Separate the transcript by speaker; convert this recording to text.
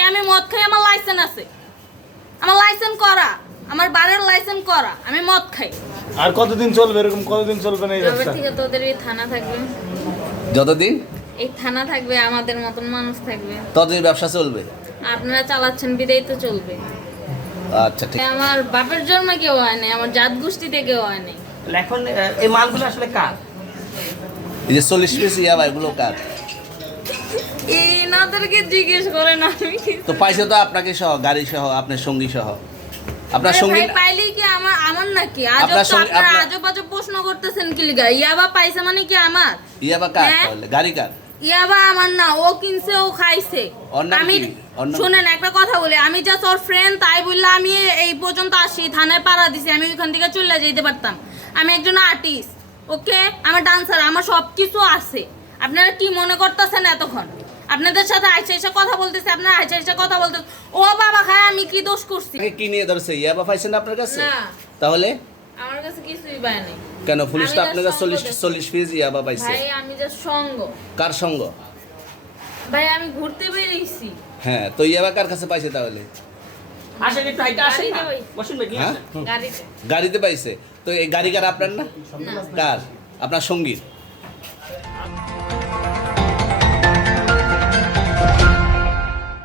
Speaker 1: আমি মদ খাই, আমার লাইসেন্স আছে, আমার লাইসেন্স করা, আমার বারের লাইসেন্স করা, আমি মদ খাই।
Speaker 2: আর কতদিন চলবে এরকম? কতদিন চলবে না এই
Speaker 1: যবে
Speaker 2: ব্যবসা?
Speaker 1: থেকে তোদের এই থানা থাকবে,
Speaker 3: যতদিন
Speaker 1: এই থানা থাকবে, আমাদের মতন মানুষ থাকবে,
Speaker 3: ততদিন ব্যবসা চলবে।
Speaker 1: আপনারা চালাচ্ছেন বিদায় তো চলবে।
Speaker 3: আচ্ছা ঠিক।
Speaker 1: আমার বাপের জন্মে কেউ হয় নাই, আমার জাত গোষ্ঠীতে কেউ হয় নাই।
Speaker 4: এখন এই মালগুলো আসলে কার?
Speaker 3: এই যে 40 পিস ইয়াবা এগুলো কার?
Speaker 1: এনাদেরকে জিজ্ঞেস করেন, আমি কি
Speaker 3: তো পাইছে তো আপনাকে সহ, গাড়ি সহ, আপনার সঙ্গী সহ। আপনার
Speaker 1: আরে
Speaker 3: সঙ্গী
Speaker 1: ভাই, পাইলেই কি আমার নাকি? আজব
Speaker 3: আপনার
Speaker 1: তো
Speaker 3: সঙ্গে-
Speaker 1: আপনারা
Speaker 3: আপনার-
Speaker 1: আজব আজব প্রশ্ন করতেছেন কি লিগা? ইয়াবা পাইছে মানে কি আমার?
Speaker 3: ইয়াবা কার
Speaker 1: হ্যাঁ?
Speaker 3: তাহলে? গাড়ি কার?
Speaker 1: ইয়াবা আমার না, ও কিনছে, ও খাইছে।
Speaker 3: ওর নাম
Speaker 1: আমি
Speaker 3: কি? ওর নাম
Speaker 1: শুনেন একটা কথা বলি, আমি জাস্ট ওর ফ্রেন্ড, তাই বললে আমি এই পর্যন্ত আসি, থানায় পাড়া দিছি, আমি ওইখান থেকে চলে যেতে পারতাম। আমি একজন আর্টিস্ট, ওকে, আমার ডান্সার, আমার সব কিছু আছে। আপনারা কি মনে করতেছেন এতক্ষণ? আপনাদের সাথে আইসা এসে কথা বলতেছে, আপনারা আইসা এসে কথা বলতেছে। ও বাবা খায়, আমি কি দোষ করছি?
Speaker 3: আপনাকে কি নিয়ে ধরছে? ইয়াবা পাইছেন আপনার কাছে?
Speaker 1: না,
Speaker 3: তাহলে
Speaker 1: আমার কাছে কিছুই পায় নাই।
Speaker 3: কেন পুলিশ তো
Speaker 1: আমি
Speaker 3: আপনার
Speaker 1: just
Speaker 3: কাছে
Speaker 1: সঙ্গ
Speaker 3: 40 পিস ইয়াবা পাইছে?
Speaker 1: ভাই আমি যে সঙ্গ,
Speaker 3: কার সঙ্গ?
Speaker 1: ভাই আমি ঘুরতে বেরিয়েছি।
Speaker 3: হ্যাঁ, তো ইয়াবা কার কাছে পাইছে তাহলে?
Speaker 4: আসেন একটু হাইটা আসেন না।
Speaker 1: গাড়িতে ওই।
Speaker 4: বসুন ভাই, নিয়ে
Speaker 3: হ্যাঁ?
Speaker 4: আসেন।
Speaker 1: গাড়িতে
Speaker 3: গাড়িতে পাইছে। তো এই গাড়ি কার? আপনার না?
Speaker 1: না।
Speaker 3: কার? আপনার সঙ্গীর?